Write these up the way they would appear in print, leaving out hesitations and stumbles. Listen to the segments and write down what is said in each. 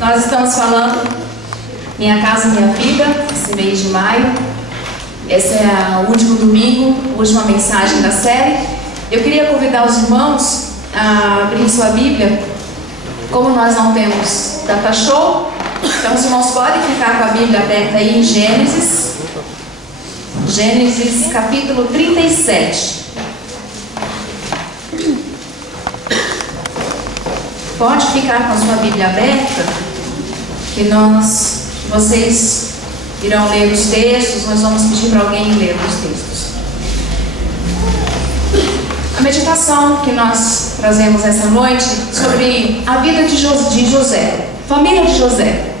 Nós estamos falando Minha Casa, Minha Vida, esse mês de maio. Esse é o último domingo, a última mensagem da série. Eu queria convidar os irmãos a abrir sua Bíblia. Como nós não temos data show, então os irmãos podem ficar com a Bíblia aberta aí em Gênesis. Gênesis capítulo 37. Pode ficar com a sua Bíblia aberta, que vocês irão ler os textos. Nós vamos pedir para alguém ler os textos. A meditação que nós trazemos essa noite sobre a vida de José, família de José.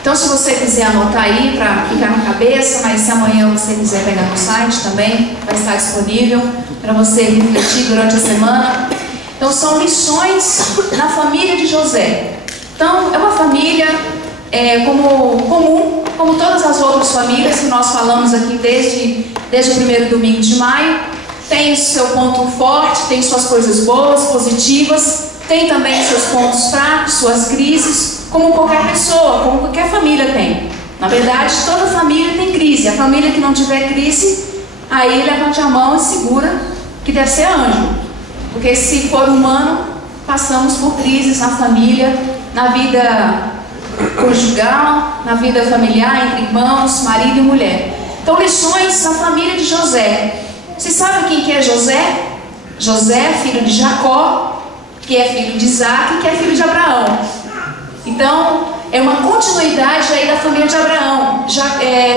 Então, se você quiser anotar aí para ficar na cabeça, mas se amanhã você quiser pegar no site também, vai estar disponível para você refletir durante a semana. Então, são lições na família de José. Então, é uma família comum, como todas as outras famílias que nós falamos aqui desde o primeiro domingo de maio. Tem o seu ponto forte, tem suas coisas boas, positivas, tem também seus pontos fracos, suas crises, como qualquer pessoa, como qualquer família tem. Na verdade, toda família tem crise. A família que não tiver crise, aí levante a mão e segura, que deve ser anjo. Porque se for humano, passamos por crises na família, na vida conjugal, na vida familiar, entre irmãos, marido e mulher. Então, lições na família de José. Você sabe quem que é José? José, filho de Jacó, que é filho de Isaac, que é filho de Abraão. Então, é uma continuidade aí da família de Abraão.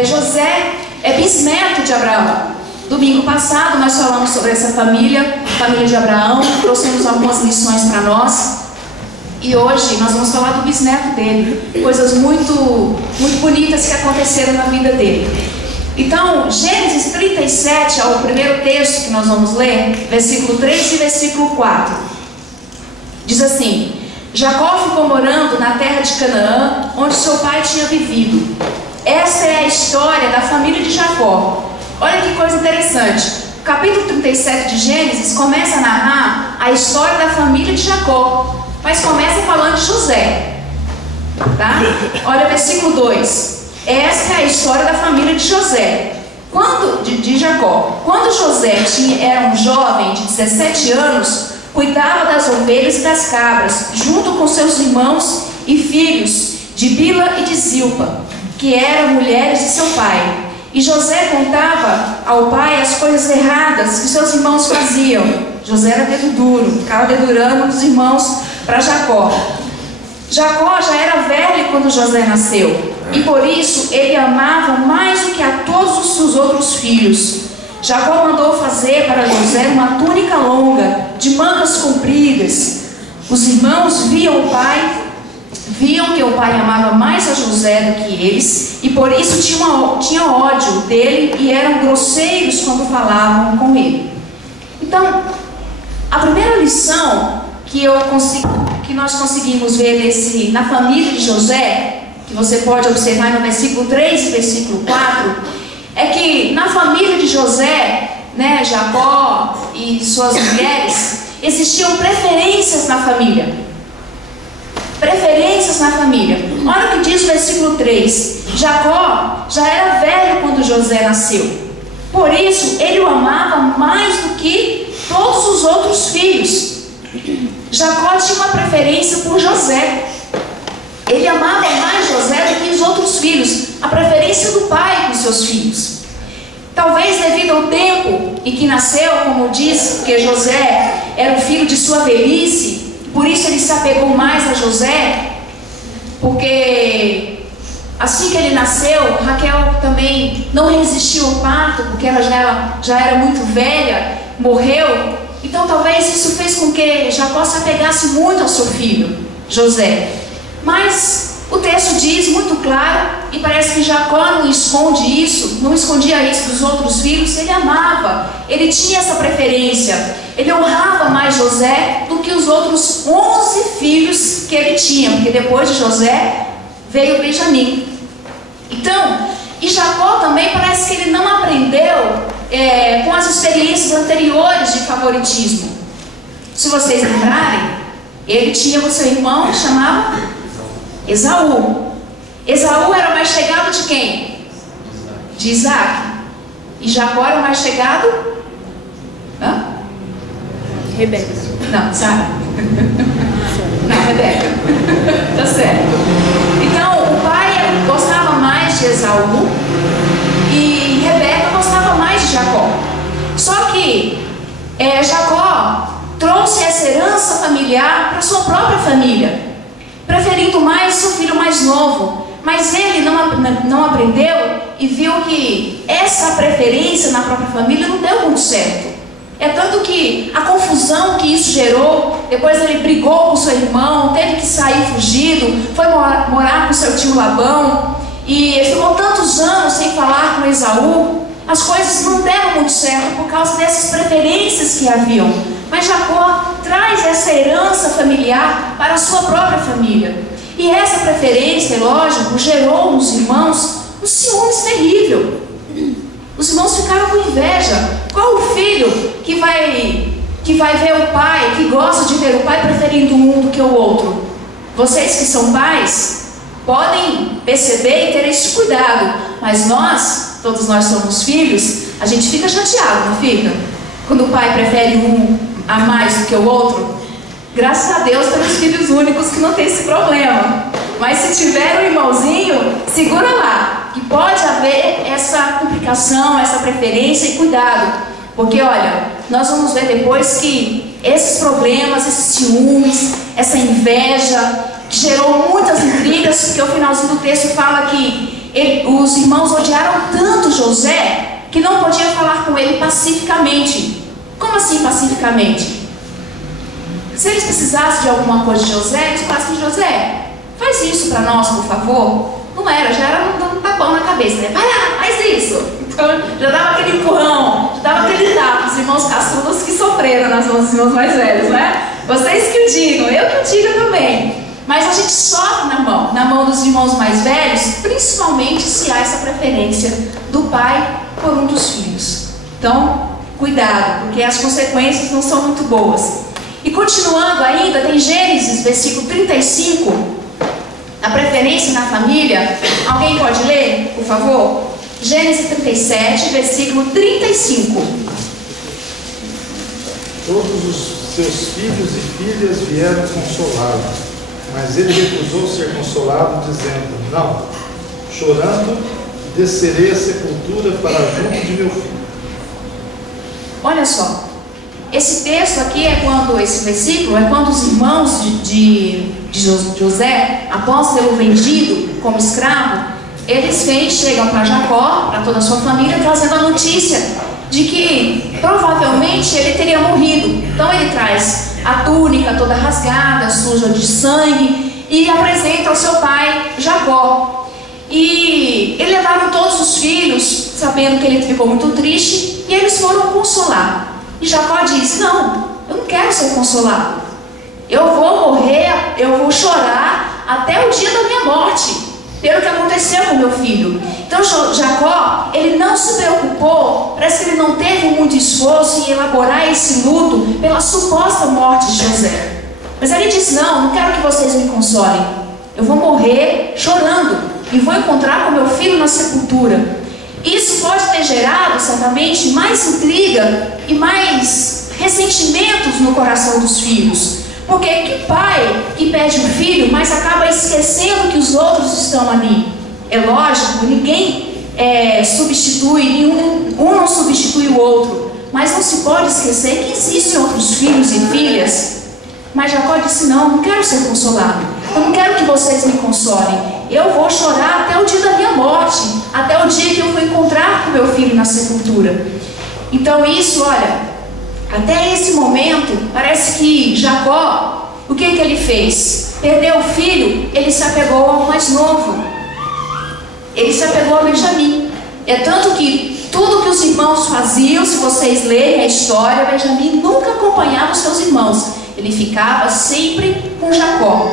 José é bisneto de Abraão. Domingo passado nós falamos sobre essa família de Abraão, trouxemos algumas lições para nós. E hoje nós vamos falar do bisneto dele, coisas muito, muito bonitas que aconteceram na vida dele. Então, Gênesis 37 é o primeiro texto que nós vamos ler, versículo 3 e versículo 4. Diz assim: Jacó ficou morando na terra de Canaã, onde seu pai tinha vivido. Esta é a história da família de Jacó. Olha que coisa interessante. O capítulo 37 de Gênesis começa a narrar a história da família de Jacó, mas começa falando de José, tá? Olha o versículo 2. Esta é a história da família de José, de Jacó. Quando José era um jovem de 17 anos, cuidava das ovelhas e das cabras, junto com seus irmãos e filhos de Bila e de Zilpa, que eram mulheres de seu pai. E José contava ao pai as coisas erradas que seus irmãos faziam. José era dedo duro, ficava dedurando os irmãos para Jacó. Jacó já era velho quando José nasceu, e por isso ele amava mais do que a todos os outros filhos. Jacó mandou fazer para José uma túnica longa, de mangas compridas. Os irmãos viam que o pai amava mais a José do que eles, e por isso tinha ódio dele e eram grosseiros quando falavam com ele. Então, a primeira lição que nós conseguimos ver na família de José, que você pode observar no versículo 3 e versículo 4, é que na família de José, Jacó e suas mulheres, existiam preferências na família. Preferências na família. Olha o que diz o versículo 3. Jacó já era velho quando José nasceu. Por isso, ele o amava mais do que todos os outros filhos. Jacó tinha uma preferência por José. Ele amava mais José do que os outros filhos. A preferência do pai com seus filhos. Talvez devido ao tempo em que nasceu, como diz, que José era o filho de sua velhice, por isso ele se apegou mais a José, porque assim que ele nasceu, Raquel também não resistiu ao parto, porque ela já era muito velha, morreu. Então talvez isso fez com que Jacó se apegasse muito ao seu filho, José. Mas o texto diz muito claro, e parece que Jacó não escondia isso dos outros filhos. Ele amava, ele tinha essa preferência, ele honrava mais José do que os outros 11 filhos que ele tinha, porque depois de José veio Benjamim. Então, e Jacó também parece que ele não aprendeu com as experiências anteriores de favoritismo. Se vocês lembrarem, ele tinha o seu irmão que chamava Esaú. Esaú era o mais chegado de quem? De Isaac. E Jacó era o mais chegado? Hã? Rebeca. Não, Sara. Não, Rebeca. Tá certo. Então, o pai gostava mais de Esaú e Rebeca gostava mais de Jacó. Só que Jacó trouxe essa herança familiar para sua própria família, preferindo mais seu filho mais novo. Mas ele não aprendeu e viu que essa preferência na própria família não deu muito certo. É tanto que a confusão que isso gerou, depois ele brigou com seu irmão, teve que sair fugido, foi morar com seu tio Labão, e ficou tantos anos sem falar com Esaú. As coisas não deram muito certo por causa dessas preferências que haviam. Mas Jacó traz essa herança familiar para a sua própria família. E essa preferência, lógico, gerou nos irmãos um ciúmes terrível. Os irmãos ficaram com inveja. Qual o filho que vai ver o pai, que gosta de ver o pai preferindo um do que o outro? Vocês que são pais podem perceber e ter esse cuidado. Mas nós, todos nós somos filhos, a gente fica chateado, não fica? Quando o pai prefere um a mais do que o outro. Graças a Deus pelos filhos únicos que não tem esse problema. Mas se tiver um irmãozinho, segura lá, que pode haver essa complicação, essa preferência e cuidado. Porque olha, nós vamos ver depois que esses problemas, esses ciúmes, essa inveja, que gerou muitas intrigas, porque o finalzinho do texto fala que os irmãos odiaram tanto José, que não podiam falar com ele pacificamente. Como assim pacificamente? Se eles precisassem de alguma coisa de José, eles falassem: José, faz isso para nós, por favor. Não era, já era um tapão na cabeça, né? Vai lá, faz isso. Então, já dava aquele empurrão, já dava aquele tapa. Os irmãos caçudos que sofreram nas mãos dos irmãos mais velhos, né? Vocês que o digam, eu que o diga também. Mas a gente sofre na mão dos irmãos mais velhos, principalmente se há essa preferência do pai por um dos filhos. Então, cuidado, porque as consequências não são muito boas. E continuando ainda, tem Gênesis, versículo 35, a preferência na família. Alguém pode ler, por favor? Gênesis 37, versículo 35. Todos os seus filhos e filhas vieram consolá-lo, mas ele recusou ser consolado, dizendo: não, chorando, descerei à sepultura para junto de meu filho. Olha só. Esse texto aqui esse versículo é quando os irmãos de José, após tê-lo vendido como escravo, eles chegam para Jacó, para toda a sua família, trazendo a notícia de que provavelmente ele teria morrido. Então ele traz a túnica toda rasgada, suja de sangue, e apresenta ao seu pai Jacó. E eles levaram todos os filhos, sabendo que ele ficou muito triste, e eles foram consolar. E Jacó disse: não, eu não quero ser consolado. Eu vou morrer, eu vou chorar até o dia da minha morte, pelo que aconteceu com meu filho. Então Jacó, ele não se preocupou, parece que ele não teve muito esforço em elaborar esse luto pela suposta morte de José. Mas ele disse: não quero que vocês me consolem. Eu vou morrer chorando e vou encontrar com meu filho na sepultura. Isso pode ter gerado, certamente, mais intriga e mais ressentimentos no coração dos filhos. Porque que pai que pede um filho, mas acaba esquecendo que os outros estão ali? É lógico, ninguém substitui, um não substitui o outro. Mas não se pode esquecer que existem outros filhos e filhas. Mas Jacó disse: não quero ser consolado. Eu não quero que vocês me consolem. Eu vou chorar até o dia da minha morte, até o dia que eu vou encontrar com meu filho na sepultura. Então isso, olha, até esse momento, parece que Jacó, o que ele fez? Perdeu o filho, ele se apegou ao mais novo. Ele se apegou a Benjamim. É tanto que tudo que os irmãos faziam, se vocês lerem a história, Benjamim nunca acompanhava os seus irmãos. Ele ficava sempre com Jacó.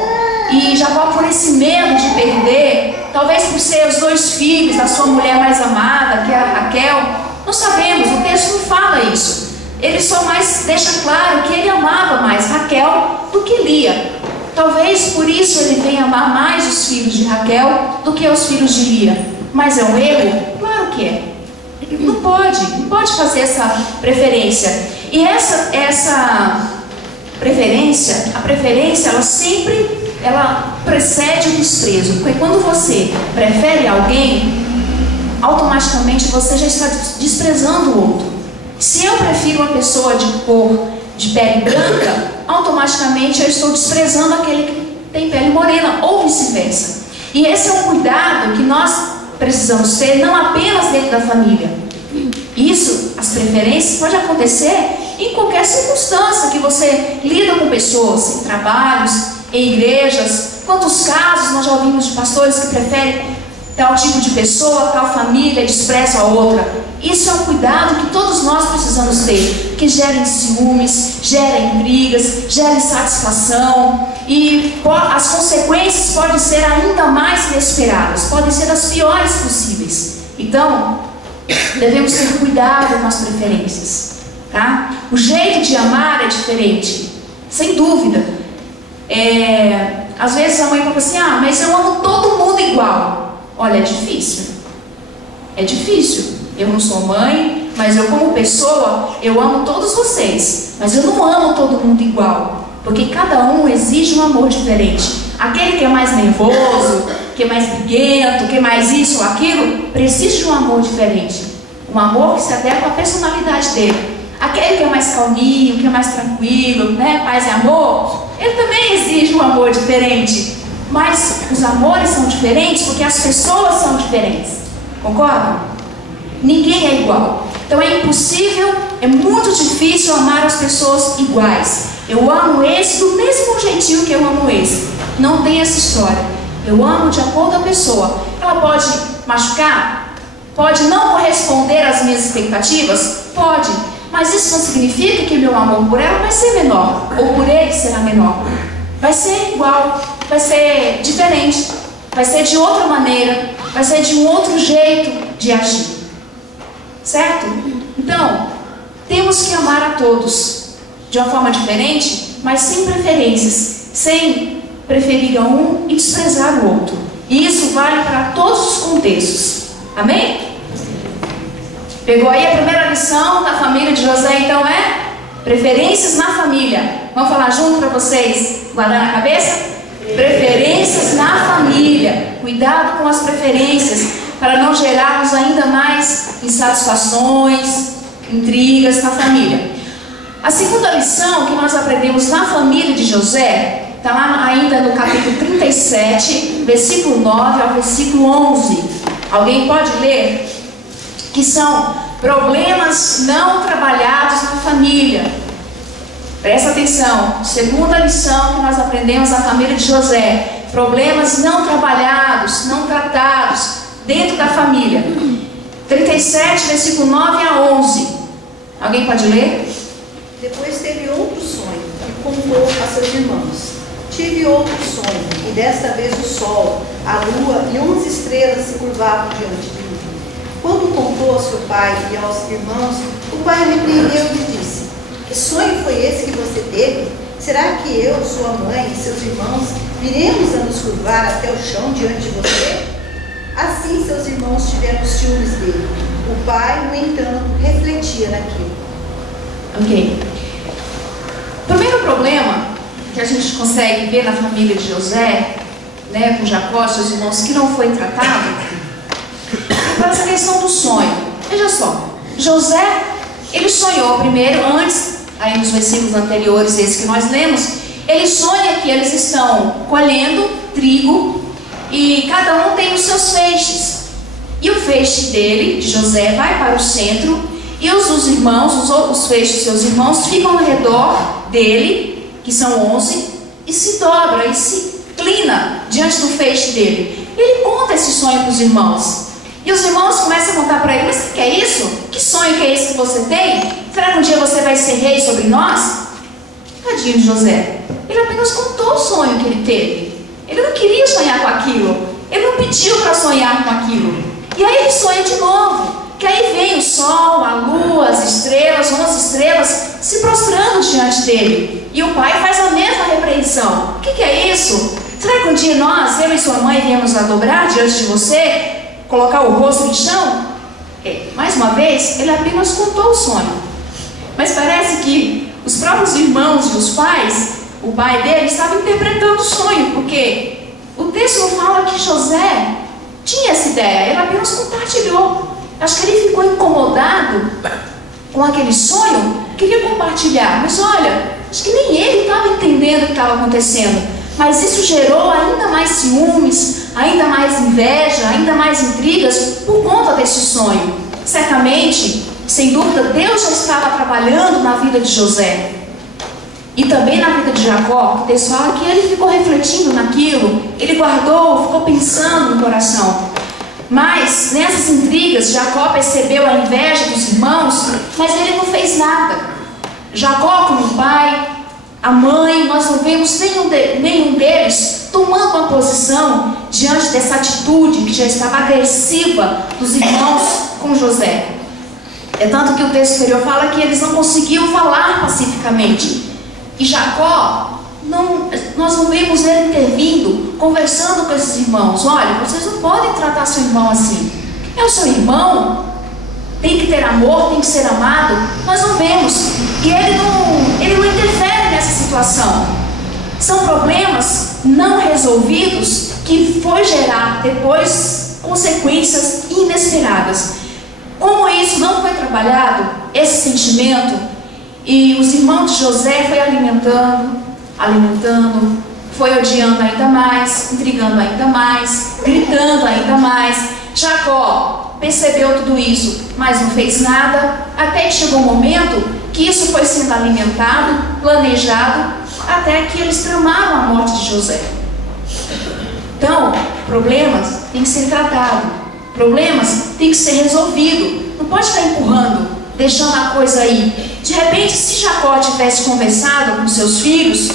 E Jacó, por esse medo de perder, talvez por ser os dois filhos da sua mulher mais amada, que é a Raquel, não sabemos, o texto não fala isso. Ele só mais deixa claro que ele amava mais Raquel do que Lia. Talvez por isso ele venha amar mais os filhos de Raquel do que os filhos de Lia. Mas é um erro? Claro que é. Não pode fazer essa preferência. E essa preferência, a preferência, ela precede o desprezo. Porque quando você prefere alguém, automaticamente você já está desprezando o outro. Se eu prefiro uma pessoa de cor de pele branca, automaticamente eu estou desprezando aquele que tem pele morena, ou vice-versa. E esse é um cuidado que nós precisamos ter, não apenas dentro da família. Isso, as preferências, pode acontecer em qualquer circunstância que você lida com pessoas, em trabalhos, em igrejas. Quantos casos nós já ouvimos de pastores que preferem tal tipo de pessoa, tal família, despreza a outra. Isso é um cuidado que todos nós precisamos ter, que gerem ciúmes, gerem brigas, gerem insatisfação, e as consequências podem ser ainda mais inesperadas, podem ser as piores possíveis. Então, devemos ter cuidado com as preferências, tá? O jeito de amar é diferente, sem dúvida. Às vezes a mãe fala assim: ah, mas eu amo todo mundo igual. Olha, é difícil. É difícil. Eu não sou mãe, mas eu como pessoa, eu amo todos vocês. Mas eu não amo todo mundo igual. Porque cada um exige um amor diferente. Aquele que é mais nervoso, que é mais briguento, que é mais isso ou aquilo, precisa de um amor diferente. Um amor que se adequa à personalidade dele. Aquele que é mais calminho, que é mais tranquilo, né? Paz e amor, ele também exige um amor diferente. Mas os amores são diferentes porque as pessoas são diferentes. Concordam? Ninguém é igual. Então é impossível, é muito difícil amar as pessoas iguais. Eu amo esse do mesmo jeitinho que eu amo esse. Não tem essa história. Eu amo de acordo com a pessoa. Ela pode machucar? Pode não corresponder às minhas expectativas? Pode. Mas isso não significa que meu amor por ela vai ser menor, ou por ele será menor. Vai ser igual, vai ser diferente, vai ser de outra maneira, vai ser de um outro jeito de agir. Certo? Então, temos que amar a todos de uma forma diferente, mas sem preferências, sem preferir a um e desprezar o outro. E isso vale para todos os contextos. Amém? Pegou aí a primeira lição da família de José, então é preferências na família. Vamos falar junto para vocês guardar na cabeça? Preferências na família. Cuidado com as preferências para não gerarmos ainda mais insatisfações, intrigas na família. A segunda lição que nós aprendemos na família de José está lá ainda no capítulo 37, versículo 9 ao versículo 11. Alguém pode ler? Que são problemas não trabalhados na família. Presta atenção, segunda lição que nós aprendemos na família de José: problemas não trabalhados, não tratados dentro da família. 37, versículo 9 a 11. Alguém pode ler? Depois teve outro sonho e contou a seus irmãos: tive outro sonho, e desta vez o sol, a lua e 11 estrelas se curvavam diante de mim. Quando contou ao seu pai e aos irmãos, o pai repreendeu e lhe disse: que sonho foi esse que você teve? Será que eu, sua mãe e seus irmãos viremos a nos curvar até o chão diante de você? Assim seus irmãos tiveram ciúmes dele. O pai, no entanto, refletia naquilo. Ok. O primeiro problema que a gente consegue ver na família de José, né, com Jacó e seus irmãos, que não foi tratado, para essa questão do sonho. Veja só, José, ele sonhou primeiro, antes, aí nos versículos anteriores, esse que nós lemos, ele sonha que eles estão colhendo trigo e cada um tem os seus feixes. E o feixe dele, de José, vai para o centro e os irmãos, os feixes de seus irmãos, ficam ao redor dele, que são 11, e se dobra e se inclina diante do feixe dele. Ele conta esse sonho para os irmãos. E os irmãos começam a contar para ele: mas o que é isso? Que sonho que é esse que você tem? Será que um dia você vai ser rei sobre nós? Tadinho de José. Ele apenas contou o sonho que ele teve. Ele não queria sonhar com aquilo. Ele não pediu para sonhar com aquilo. E aí ele sonha de novo. que aí vem o sol, a lua, as estrelas, 11 estrelas, se prostrando diante dele. E o pai faz a mesma repreensão. O que é isso? Será que um dia nós, eu e sua mãe, viemos a dobrar diante de você, colocar o rosto no chão? Mais uma vez, ele apenas contou o sonho. Mas parece que os próprios irmãos e os pais, o pai dele, estava interpretando o sonho, porque o texto não fala que José tinha essa ideia, ele apenas compartilhou. Acho que ele ficou incomodado com aquele sonho, queria compartilhar, mas olha, acho que nem ele estava entendendo o que estava acontecendo. Mas isso gerou ainda mais ciúmes, ainda mais inveja, ainda mais intrigas por conta desse sonho. Certamente, sem dúvida, Deus já estava trabalhando na vida de José. E também na vida de Jacó, que Deus fala que ele ficou refletindo naquilo, ele guardou, ficou pensando no coração. Mas nessas intrigas, Jacó percebeu a inveja dos irmãos, mas ele não fez nada. Jacó, como pai, a mãe, nós não vemos nenhum deles tomando uma posição diante dessa atitude que já estava agressiva dos irmãos com José. É tanto que o texto anterior fala que eles não conseguiam falar pacificamente. E Jacó, nós não vemos ele intervindo, conversando com esses irmãos. Olha, vocês não podem tratar seu irmão assim. É o seu irmão, tem que ter amor, tem que ser amado. Nós não vemos. E ele não interfere nessa situação. São problemas não resolvidos que foi gerar depois consequências inesperadas. Como isso não foi trabalhado, esse sentimento, e os irmãos de José foi alimentando, foi odiando ainda mais, intrigando ainda mais, gritando ainda mais. Jacó percebeu tudo isso, mas não fez nada, até que chegou um momento que isso foi sendo alimentado, planejado, até que eles tramaram a morte de José. Então, problemas têm que ser tratados, problemas têm que ser resolvidos, não pode ficar empurrando, deixando a coisa aí. De repente, se Jacó tivesse conversado com seus filhos,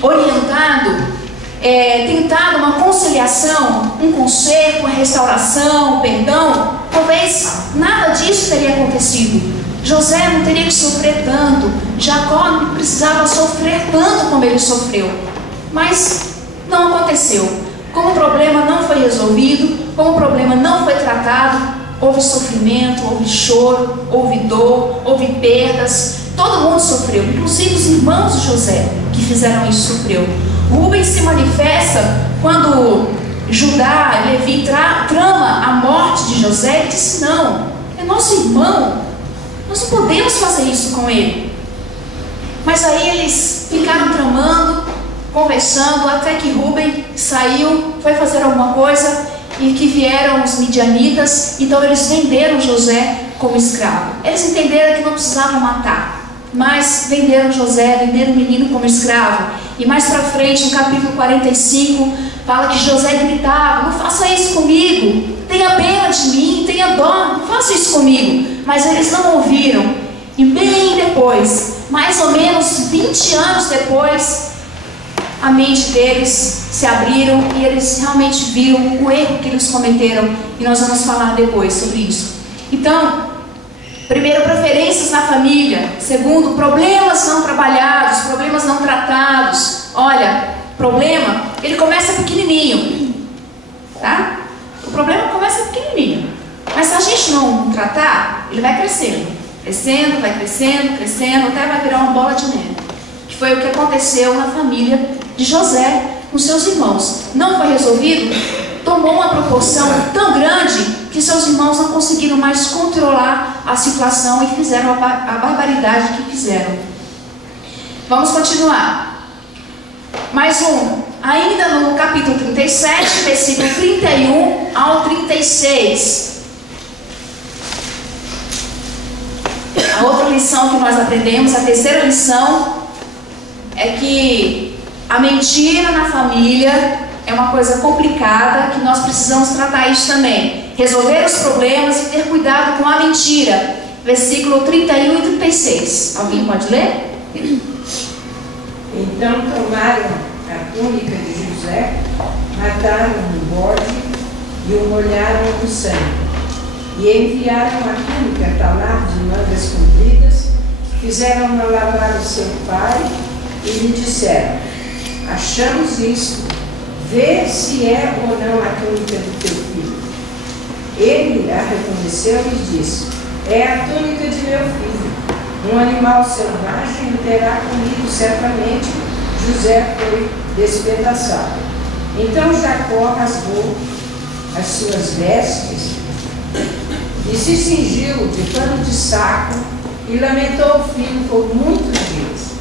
orientado, tentado uma conciliação, um conserto, uma restauração, um perdão, talvez nada disso teria acontecido. José não teria que sofrer tanto, Jacó não precisava sofrer tanto como ele sofreu. Mas não aconteceu. Como o problema não foi resolvido, como o problema não foi tratado, houve sofrimento, houve choro, houve dor, houve perdas. Todo mundo sofreu, inclusive os irmãos de José que fizeram isso sofreu. Rubem se manifesta quando Judá, Levi trama a morte de José e disse: não, é nosso irmão, nós não podemos fazer isso com ele. Mas aí eles ficaram tramando, conversando, até que Rubem saiu, foi fazer alguma coisa, e que vieram os midianitas. Então eles venderam José como escravo. Eles entenderam que não precisavam matar, mas venderam José, venderam o menino como escravo. E mais para frente, no capítulo 45, fala que José gritava: não faça isso comigo, tenha pena de mim, tenha dó, não faça isso comigo. Mas eles não ouviram. E bem depois, mais ou menos 20 anos depois, a mente deles se abriram e eles realmente viram o erro que eles cometeram. E nós vamos falar depois sobre isso. Então, primeiro, preferências na família. Segundo, problemas não trabalhados, problemas não tratados. Olha, problema, ele começa pequenininho, tá? O problema começa pequenininho, mas se a gente não tratar, ele vai crescendo, crescendo, vai crescendo, crescendo, até vai virar uma bola de neve. Que foi o que aconteceu na família de José com seus irmãos. Não foi resolvido, tomou uma proporção tão grande que seus irmãos não conseguiram mais controlar a situação e fizeram a barbaridade que fizeram. Vamos continuar. Mais um. Ainda no capítulo 37, versículo 31 ao 36. A outra lição que nós aprendemos, a terceira lição, é que a mentira na família é uma coisa complicada, que nós precisamos tratar isso também. Resolver os problemas e ter cuidado com a mentira. Versículo 31 e 36. Alguém pode ler? Então tomaram a túnica de José, mataram um bode e o molharam no sangue. e enviaram a túnica talar de mangas compridas, fizeram-na lavar o seu pai e lhe disseram: achamos isto, vê se é ou não a túnica do teu filho. Ele a reconheceu e disse: é a túnica de meu filho. Um animal selvagem o terá comido, certamente. José foi despedaçado. Então Jacó rasgou as suas vestes e se cingiu de pano de saco e lamentou o filho por muitos dias.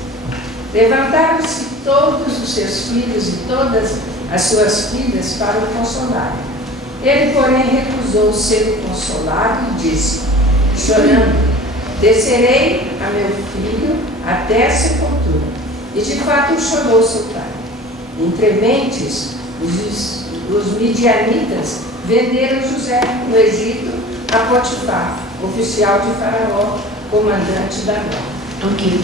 Levantaram-se todos os seus filhos e todas as suas filhas para o consolarem. Ele, porém, recusou ser consolado e disse, chorando: descerei a meu filho até a sepultura. E de fato chorou seu pai. Entre mentes, os midianitas venderam José no Egito a Potifar, oficial de Faraó, comandante da guarda. Ok.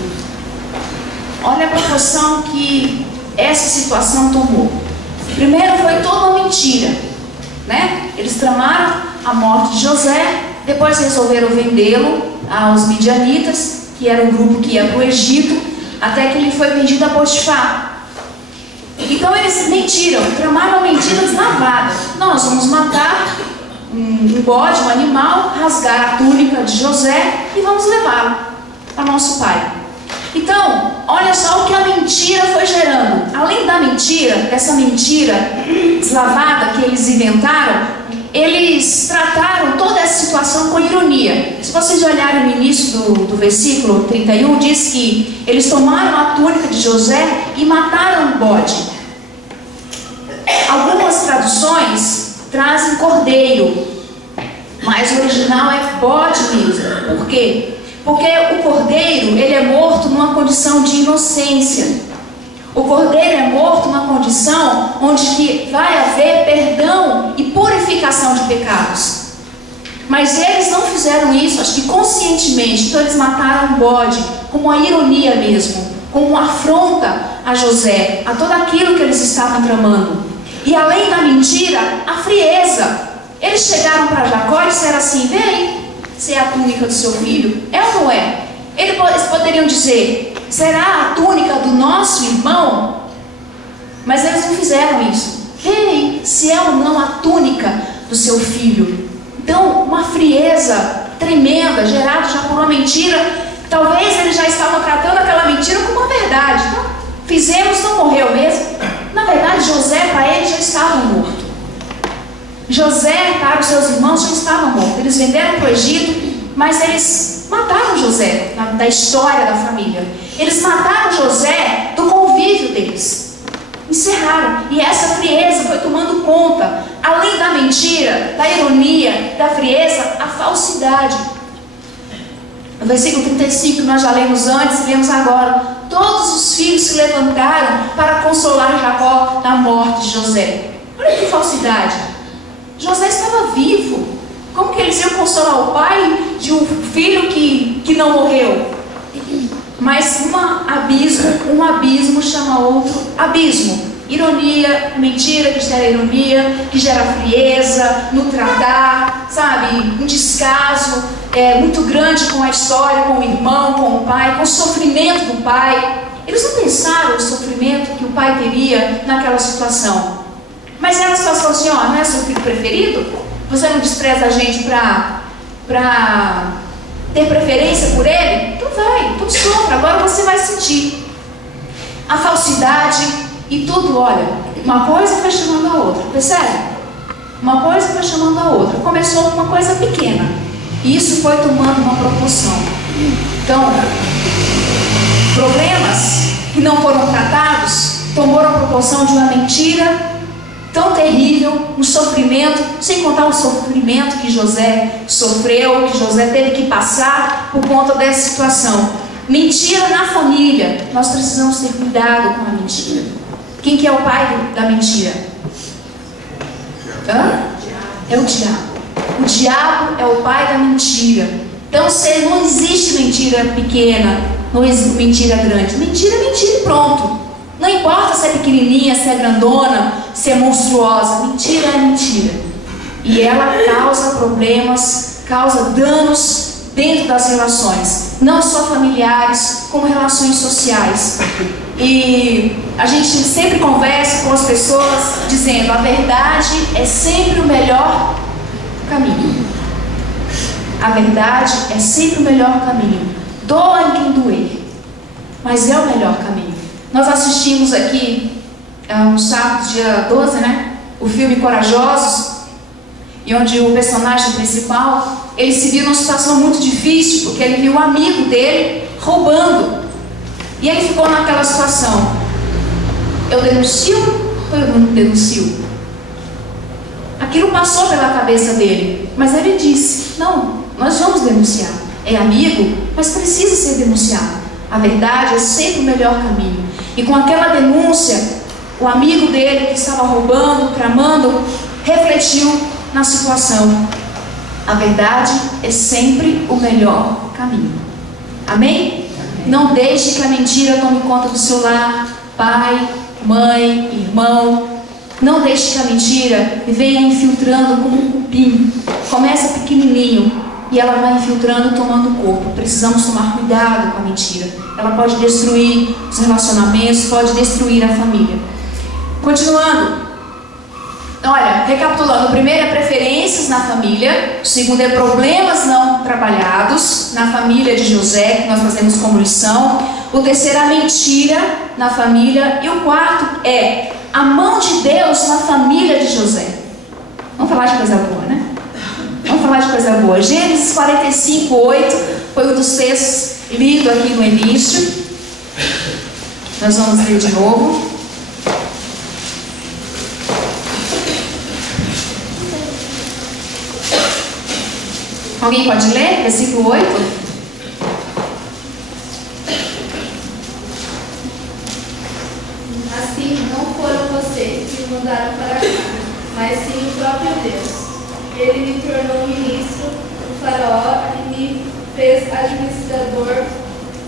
Olha a proporção que essa situação tomou. Primeiro foi toda uma mentira, né? Eles tramaram a morte de José, depois resolveram vendê-lo aos midianitas, que era um grupo que ia para o Egito, até que ele foi vendido a Potifar. Então eles mentiram, tramaram uma mentira deslavada. Nós vamos matar um bode, um animal, rasgar a túnica de José e vamos levá-lo para nosso pai. Então, olha só o que a mentira foi gerando. Além da mentira, dessa mentira deslavada que eles inventaram, eles trataram toda essa situação com ironia. Se vocês olharem no início do versículo 31, diz que eles tomaram a túnica de José e mataram o bode. Algumas traduções trazem cordeiro, mas o original é bode mesmo. Por quê? Porque o cordeiro, ele é morto numa condição de inocência. O cordeiro é morto numa condição onde que vai haver perdão e purificação de pecados. Mas eles não fizeram isso, acho que conscientemente. Então eles mataram o bode, como uma ironia mesmo, como uma afronta a José, a tudo aquilo que eles estavam tramando. E além da mentira, a frieza. Eles chegaram para Jacó e disseram assim: vê aí, se é a túnica do seu filho, é ou não é? Eles poderiam dizer: será a túnica do nosso irmão? Mas eles não fizeram isso. Vê aí, se é ou não a túnica do seu filho. Então, uma frieza tremenda, gerada já por uma mentira. Talvez eles já estavam tratando aquela mentira como uma verdade. Então, fizemos, não morreu mesmo. Na verdade, José, para eles, já estava morto. José, para os seus irmãos, já estava morto. Eles venderam para o Egito, mas eles mataram José, da história da família. Eles mataram José do convívio deles. Encerraram. E essa frieza foi tomando conta, além da mentira, da ironia, da frieza, a falsidade. No versículo 35, que nós já lemos antes e lemos agora: todos os filhos se levantaram para consolar Jacó na morte de José. Olha que falsidade. José estava vivo. Como que eles iam consolar o pai de um filho que não morreu? Mas um abismo chama outro abismo. Ironia, mentira que gera ironia, que gera frieza no tratar, sabe? Um descaso muito grande com a história, com o irmão, com o pai, com o sofrimento do pai. Eles não pensaram o sofrimento que o pai teria naquela situação. Mas era a situação assim: ó, não é seu filho preferido? Você não despreza a gente para ter preferência por ele? Então vai, então sofra, agora você vai sentir. A falsidade e tudo, olha, uma coisa foi chamando a outra, percebe? Uma coisa foi chamando a outra. Começou com uma coisa pequena, e isso foi tomando uma proporção. Então, problemas que não foram tratados tomaram a proporção de uma mentira tão terrível, um sofrimento, sem contar o sofrimento que José sofreu, que José teve que passar por conta dessa situação. Mentira na família. Nós precisamos ter cuidado com a mentira. Quem que é o pai da mentira? É o diabo. O diabo é o pai da mentira. Então não existe mentira pequena, não existe mentira grande. Mentira é mentira e pronto. Não importa se é pequenininha, se é grandona, se é monstruosa. Mentira é mentira. E ela causa problemas causa danos dentro das relações, não só familiares, como relações sociais. E a gente sempre conversa com as pessoas dizendo: a verdade é sempre o melhor caminho. A verdade é sempre o melhor caminho. Doa em quem doer, mas é o melhor caminho. Nós assistimos aqui, no sábado, dia 12, né? O filme Corajosos, e onde o personagem principal, ele se viu numa situação muito difícil, porque ele viu um amigo dele roubando. E ele ficou naquela situação: eu denuncio ou eu não denuncio? Aquilo passou pela cabeça dele, mas ele disse: não, nós vamos denunciar. É amigo, mas precisa ser denunciado. A verdade é sempre o melhor caminho. E com aquela denúncia, o amigo dele que estava roubando, tramando, refletiu na situação. A verdade é sempre o melhor caminho. Amém? Não deixe que a mentira tome conta do seu lar, pai, mãe, irmão. Não deixe que a mentira venha infiltrando como um cupim. Começa pequenininho e ela vai infiltrando, tomando o corpo. Precisamos tomar cuidado com a mentira. Ela pode destruir os relacionamentos, pode destruir a família. Continuando. Olha, recapitulando: o primeiro é preferências na família, o segundo é problemas não trabalhados na família de José, que nós fazemos como lição, o terceiro é a mentira na família, e o quarto é a mão de Deus na família de José. Vamos falar de coisa boa, né? Vamos falar de coisa boa. Gênesis 45:8 foi um dos textos lido aqui no início. Nós vamos ler de novo. Alguém pode ler? Versículo 8. Assim não foram vocês que me mandaram para cá, mas sim o próprio Deus. Ele me tornou ministro do faraó e me fez administrador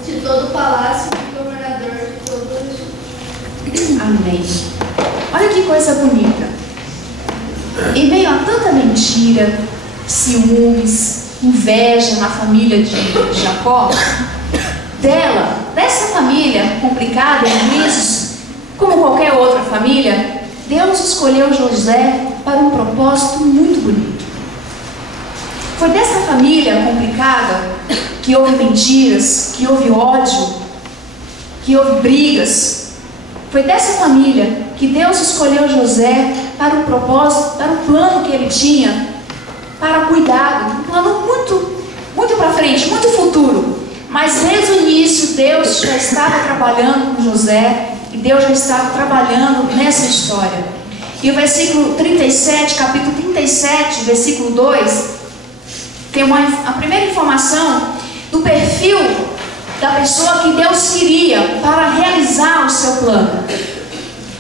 de todo o palácio e governador de todo o Egito. Amém. Olha que coisa bonita. Em meio a tanta mentira, ciúmes, inveja na família de Jacó, dessa família complicada em crises, como qualquer outra família, Deus escolheu José para um propósito muito bonito. Foi dessa família complicada que houve mentiras, que houve ódio, que houve brigas. Foi dessa família que Deus escolheu José para um propósito, para um plano que ele tinha, para cuidado, um plano muito para frente, muito futuro. Mas desde o início Deus já estava trabalhando com José e Deus já estava trabalhando nessa história. E o versículo 37, capítulo 37, versículo 2, tem a primeira informação do perfil da pessoa que Deus queria para realizar o seu plano.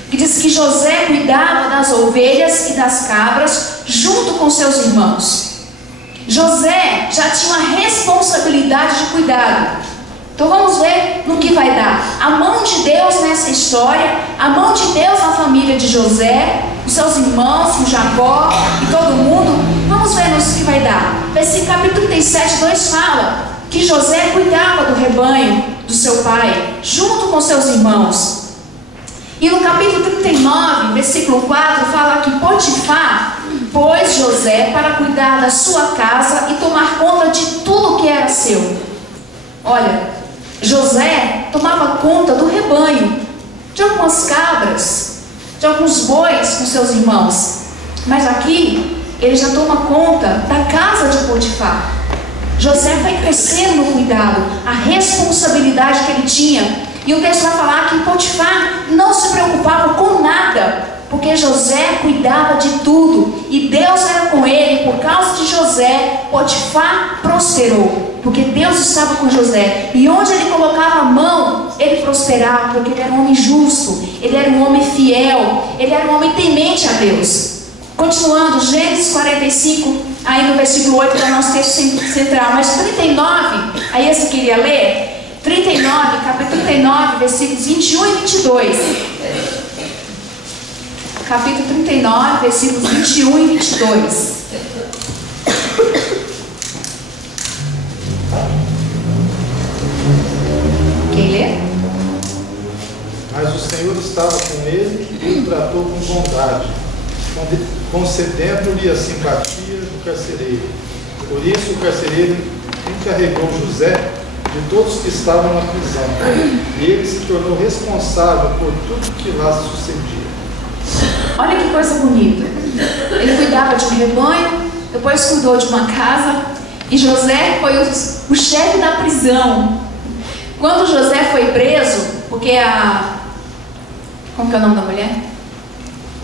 Que diz que José cuidava das ovelhas e das cabras junto com seus irmãos. José já tinha uma responsabilidade de cuidado. Então vamos ver no que vai dar. A mão de Deus nessa história, a mão de Deus na família de José, os seus irmãos, o Jacó e todo mundo. Vamos ver no que vai dar. Versículo capítulo 37, 2 fala que José cuidava do rebanho do seu pai, junto com seus irmãos. E no capítulo 39, versículo 4, fala que Potifar pôs José para cuidar da sua casa e tomar conta de tudo que era seu. Olha, José tomava conta do rebanho, de algumas cabras, de alguns bois com seus irmãos. Mas aqui, ele já toma conta da casa de Potifar. José foi crescendo no cuidado, a responsabilidade que ele tinha. E o texto vai falar que Potifar não se preocupava com nada, porque José cuidava de tudo. E Deus era com ele. Por causa de José, Potifar prosperou, porque Deus estava com José. E onde ele colocava a mão, ele prosperava, porque ele era um homem justo, ele era um homem fiel, ele era um homem temente a Deus. Continuando, Gênesis 45, aí no versículo 8 é o nosso texto central. Mas 39, aí esse que queria ler, 39, capítulo 39, versículos 21 e 22. Capítulo 39, versículos 21 e 22. estava com ele e o tratou com bondade, concedendo-lhe a simpatia do carcereiro. Por isso o carcereiro encarregou José de todos que estavam na prisão, e ele se tornou responsável por tudo que lá sucedia. Olha que coisa bonita. Ele cuidava de um rebanho, depois cuidou de uma casa, e José foi o chefe da prisão. Quando José foi preso, porque como que é o nome da mulher?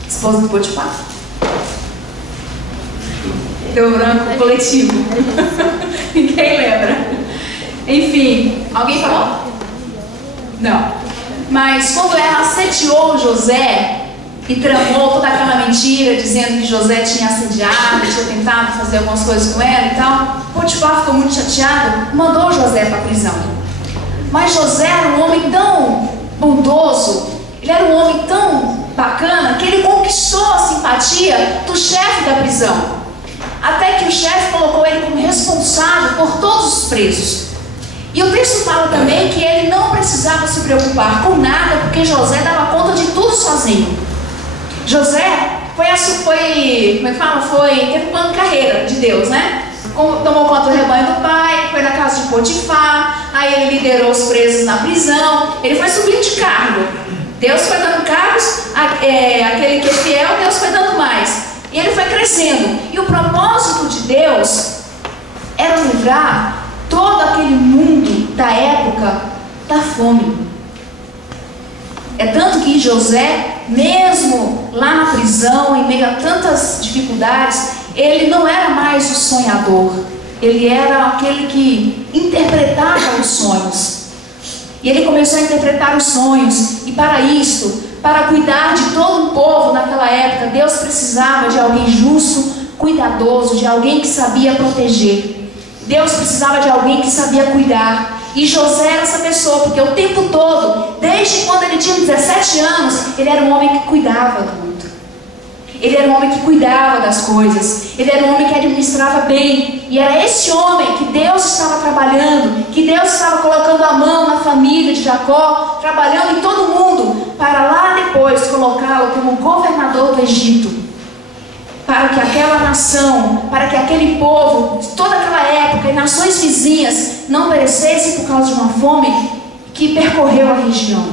Esposa do Potifar? Deu branco coletivo. Ninguém lembra. Enfim, alguém falou? Não. Mas quando ela assediou José e tramou toda aquela mentira, dizendo que José tinha assediado, tinha tentado fazer algumas coisas com ela e tal, Potifar ficou muito chateado, mandou José para a prisão. Mas José era um homem tão bondoso, ele era um homem tão bacana, que ele conquistou a simpatia do chefe da prisão. Até que o chefe colocou ele como responsável por todos os presos. E o texto fala também que ele não precisava se preocupar com nada, porque José dava conta de tudo sozinho. José teve um plano de carreira de Deus, né? Tomou conta do rebanho do pai, foi na casa de Potifar, aí ele liderou os presos na prisão, ele foi subindo de cargo. Deus foi dando cargos, aquele que é fiel, Deus foi dando mais. E ele foi crescendo. E o propósito de Deus era livrar todo aquele mundo da época da fome. É tanto que José, mesmo lá na prisão, em meio a tantas dificuldades, ele não era mais o sonhador. Ele era aquele que interpretava os sonhos. E ele começou a interpretar os sonhos. E para isto, para cuidar de todo um povo naquela época, Deus precisava de alguém justo, cuidadoso, de alguém que sabia proteger. Deus precisava de alguém que sabia cuidar. E José era essa pessoa, porque o tempo todo, desde quando ele tinha 17 anos, ele era um homem que cuidava do mundo. Ele era um homem que cuidava das coisas. Ele era um homem que administrava bem. E era esse homem que Deus estava trabalhando, que Deus estava colocando a mão na família de Jacó, trabalhando em todo mundo, para lá depois colocá-lo como governador do Egito. Para que aquela nação, para que aquele povo, de toda aquela época e nações vizinhas não perecessem por causa de uma fome que percorreu a região.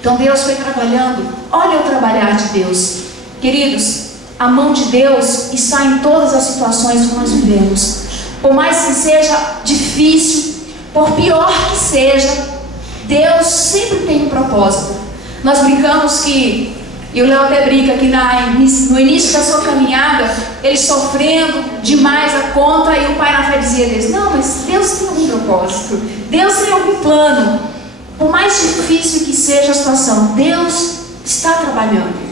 Então Deus foi trabalhando. Olha o trabalhar de Deus. Queridos, a mão de Deus está em todas as situações que nós vivemos. Por mais que seja difícil, por pior que seja, Deus sempre tem um propósito. Nós brincamos que, e o Léo até brinca que no início da sua caminhada, ele sofrendo demais a conta, e o pai na fé dizia a Deus: não, mas Deus tem algum propósito, Deus tem algum plano. Por mais difícil que seja a situação, Deus está trabalhando.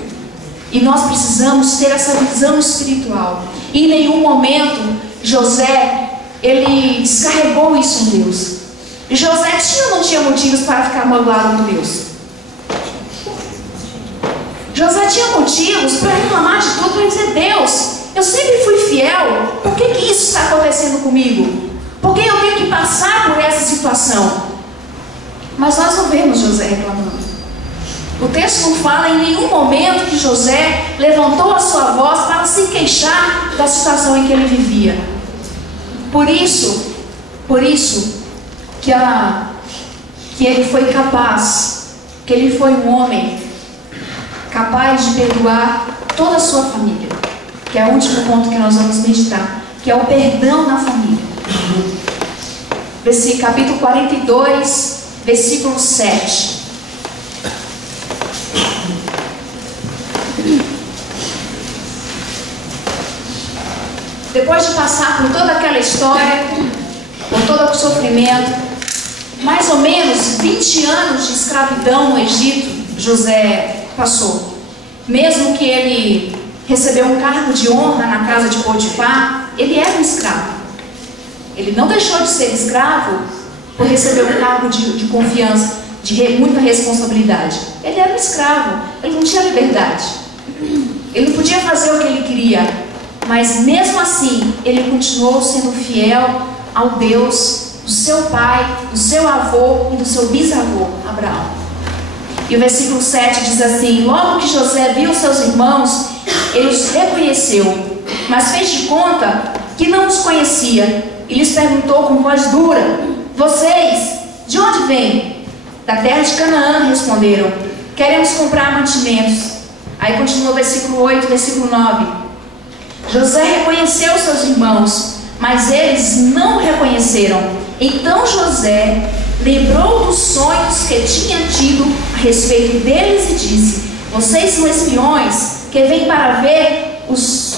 E nós precisamos ter essa visão espiritual. E em nenhum momento José, ele descarregou isso em Deus. José tinha ou não tinha motivos para ficar magoado com Deus? José tinha motivos para reclamar de tudo, para dizer: Deus, eu sempre fui fiel, por que isso está acontecendo comigo? Por que eu tenho que passar por essa situação? Mas nós não vemos José reclamando. O texto não fala em nenhum momento que José levantou a sua voz para se queixar da situação em que ele vivia. Por isso que ele foi capaz, que ele foi um homem capaz de perdoar toda a sua família, que é o último ponto que nós vamos meditar, que é o perdão na família. Capítulo 42, versículo 7. Depois de passar por toda aquela história, por todo o sofrimento, mais ou menos 20 anos de escravidão no Egito, José passou. Mesmo que ele recebeu um cargo de honra na casa de Potifar, ele era um escravo. Ele não deixou de ser escravo por receber um cargo de confiança, de muita responsabilidade. Ele era um escravo, ele não tinha liberdade. Ele não podia fazer o que ele queria. Mas mesmo assim, ele continuou sendo fiel ao Deus do seu pai, do seu avô e do seu bisavô, Abraão. E o versículo 7 diz assim: logo que José viu seus irmãos, ele os reconheceu, mas fez de conta que não os conhecia, e lhes perguntou com voz dura: vocês, de onde vêm? Da terra de Canaã, responderam. Queremos comprar mantimentos. Aí continua o versículo 8, versículo 9. José reconheceu seus irmãos, mas eles não o reconheceram. Então José lembrou dos sonhos que tinha tido a respeito deles e disse: vocês são espiões que vêm para ver os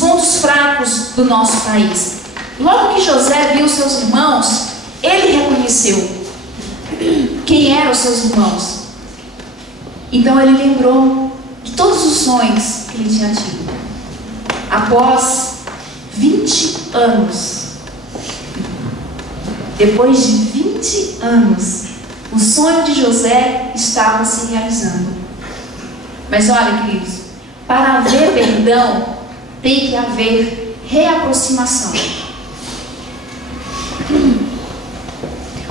pontos fracos do nosso país. Logo que José viu seus irmãos, ele reconheceu quem eram os seus irmãos. Então ele lembrou de todos os sonhos que ele tinha tido. Após 20 anos, depois de 20 anos, o sonho de José estava se realizando. Mas olha, queridos, para haver perdão, tem que haver reaproximação.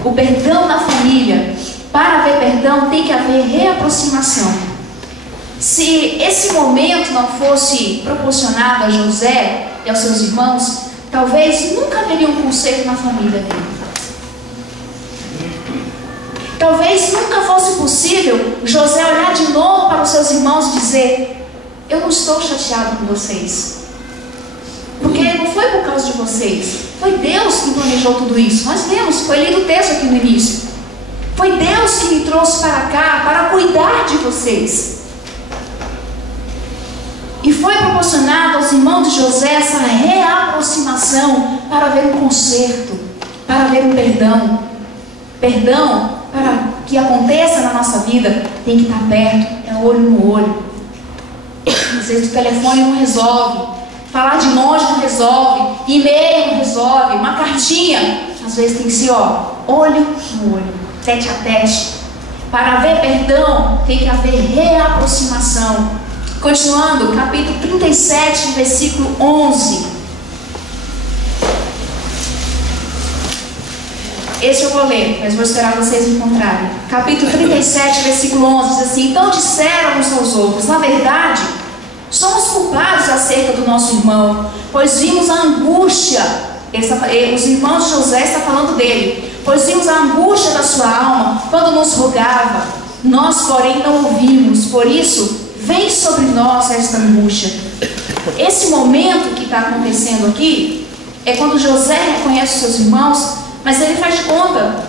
O perdão na família, para haver perdão, tem que haver reaproximação. Se esse momento não fosse proporcionado a José e aos seus irmãos, talvez nunca haveria um conserto na família dele. Talvez nunca fosse possível José olhar de novo para os seus irmãos e dizer: eu não estou chateado com vocês, porque não foi por causa de vocês, foi Deus que planejou tudo isso. Nós vemos, foi lido o texto aqui no início. Foi Deus que me trouxe para cá para cuidar de vocês. E foi proporcionado aos irmãos de José essa reaproximação para haver um conserto, para haver um perdão. Perdão, para que aconteça na nossa vida, tem que estar perto, é olho no olho. Às vezes o telefone não resolve, falar de longe não resolve, e-mail não resolve, uma cartinha, às vezes tem que ser olho no olho, tete a tete. Para haver perdão, tem que haver reaproximação. Continuando, capítulo 37, versículo 11. Esse eu vou ler, mas vou esperar vocês encontrarem. Capítulo 37, versículo 11, diz assim: então disseram uns aos outros: na verdade, somos culpados acerca do nosso irmão, pois vimos a angústia. Os irmãos de José estão falando dele. Pois vimos a angústia da sua alma quando nos rogava. Nós, porém, não ouvimos. Por isso, vem sobre nós esta angústia. Esse momento que está acontecendo aqui é quando José reconhece os seus irmãos, mas ele faz de conta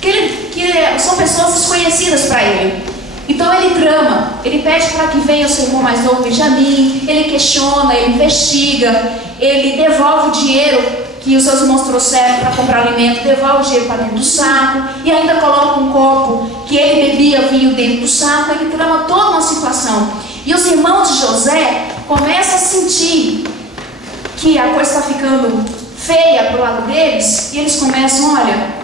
que são pessoas desconhecidas para ele. Então ele trama, ele pede para que venha o seu irmão mais novo, Benjamim, ele questiona, ele investiga, ele devolve o dinheiro que os seus irmãos trouxeram para comprar alimento, devolve o dinheiro para dentro do saco, e ainda coloca um copo que ele bebia vinho dentro do saco. Ele trama toda uma situação. E os irmãos de José começam a sentir que a coisa está ficando feia para o lado deles, e eles começam: olha,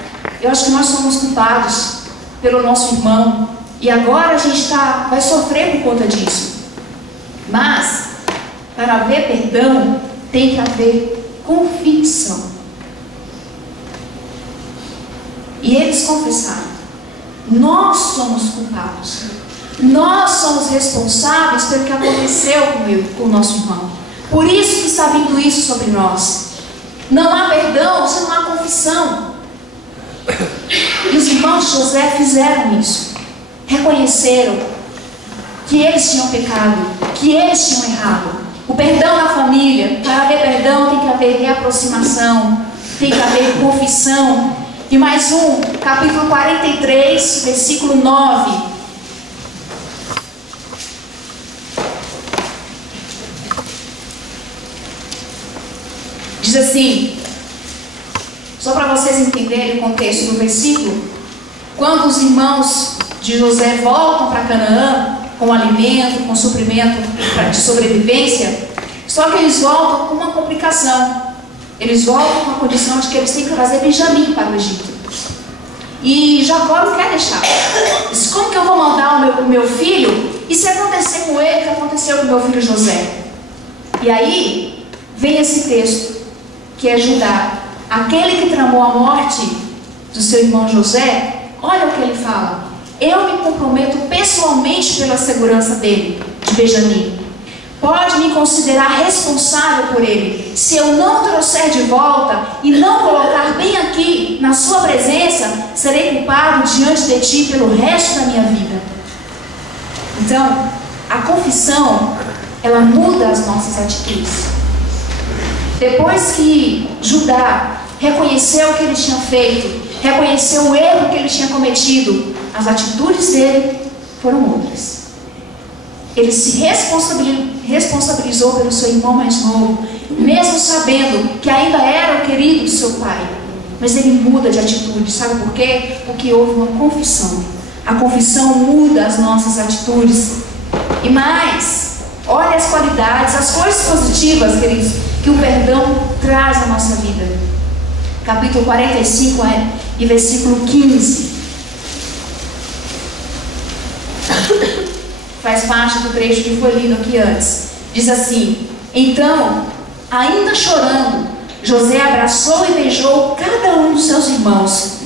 eu acho que nós somos culpados pelo nosso irmão, e agora a gente vai sofrer por conta disso. Mas, para haver perdão, tem que haver convicção. E eles confessaram: nós somos culpados, nós somos responsáveis pelo que aconteceu com o nosso irmão, por isso que está vindo isso sobre nós. Não há perdão se não há confissão. E os irmãos de José fizeram isso, reconheceram que eles tinham pecado, que eles tinham errado. O perdão na família, para haver perdão tem que haver reaproximação, tem que haver confissão. E mais um, capítulo 43, versículo 9. Diz assim, só para vocês entenderem o contexto do versículo: quando os irmãos de José voltam para Canaã, com alimento, com suprimento de sobrevivência, só que eles voltam com uma complicação. Eles voltam com a condição de que eles têm que trazer Benjamim para o Egito. E Jacó não quer deixar. Diz: como que eu vou mandar o meu filho? E se acontecer com ele o que aconteceu com o meu filho José? E aí vem esse texto, que é Judá, aquele que tramou a morte do seu irmão José. Olha o que ele fala: eu me comprometo pessoalmente pela segurança dele, de Benjamim. Pode me considerar responsável por ele. Se eu não o trouxer de volta e não colocar bem aqui na sua presença, serei culpado diante de ti pelo resto da minha vida. Então, a confissão, ela muda as nossas atitudes. Depois que Judá reconheceu o que ele tinha feito, reconheceu o erro que ele tinha cometido, as atitudes dele foram outras. Ele se responsabilizou pelo seu irmão mais novo, mesmo sabendo que ainda era o querido do seu pai. Mas ele muda de atitude, sabe por quê? Porque houve uma confissão. A confissão muda as nossas atitudes. E mais, olha as qualidades, as coisas positivas, queridos, que o perdão traz à nossa vida. Capítulo 45 e versículo 15. Faz parte do trecho que foi lido aqui antes. Diz assim: então, ainda chorando, José abraçou e beijou cada um dos seus irmãos.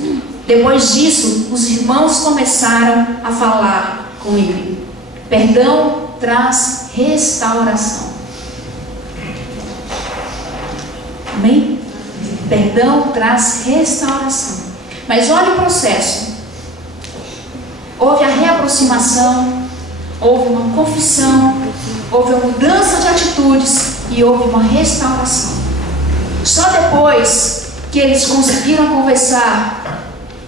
Depois disso, os irmãos começaram a falar com ele. Perdão traz restauração. Amém? Perdão traz restauração. Mas olha o processo. Houve a reaproximação, houve uma confissão, houve uma mudança de atitudes e houve uma restauração. Só depois que eles conseguiram conversar,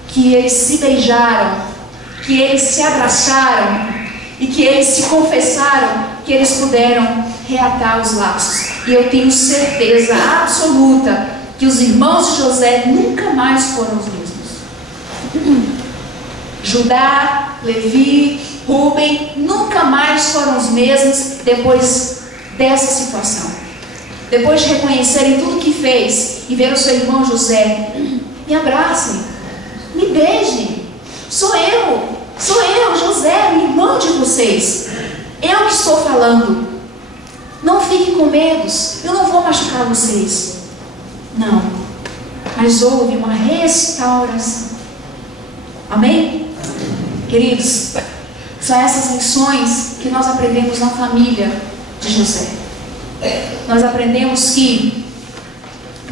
que eles se beijaram, que eles se abraçaram e que eles se confessaram, que eles puderam reatar os laços. E eu tenho certeza absoluta que os irmãos de José nunca mais foram os mesmos. Judá, Levi, Rúben nunca mais foram os mesmos depois dessa situação. Depois de reconhecerem tudo que fez e ver o seu irmão José, me abracem, me beijem. Sou eu, José, irmão de vocês. Eu que estou falando. Não fiquem com medos, eu não vou machucar vocês. Não, mas houve uma restauração. Amém? Queridos, são essas lições que nós aprendemos na família de José. Nós aprendemos que,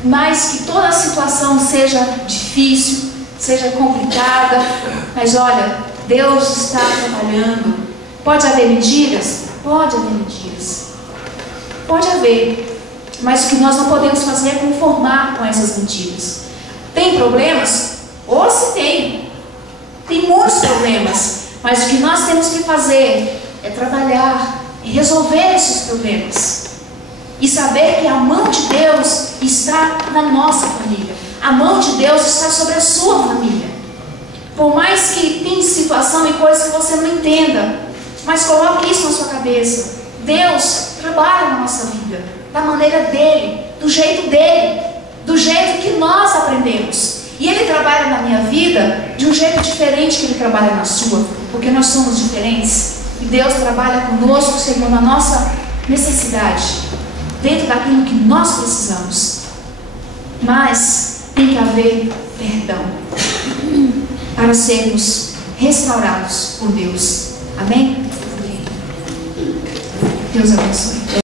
mais que toda a situação seja difícil, seja complicada, mas olha, Deus está trabalhando. Pode haver mentiras? Pode haver mentiras. Pode haver. Mas o que nós não podemos fazer é conformar com essas mentiras. Tem problemas? Ou se tem. Tem muitos problemas. Mas o que nós temos que fazer é trabalhar e resolver esses problemas. E saber que a mão de Deus está na nossa família. A mão de Deus está sobre a sua família. Por mais que tenha situação e coisas que você não entenda, mas coloque isso na sua cabeça. Deus trabalha na nossa vida, da maneira dele, do jeito que nós aprendemos. E ele trabalha na minha vida de um jeito diferente que ele trabalha na sua, porque nós somos diferentes. E Deus trabalha conosco segundo a nossa necessidade, dentro daquilo que nós precisamos. Mas tem que haver perdão para sermos restaurados por Deus. Amém? Deus abençoe.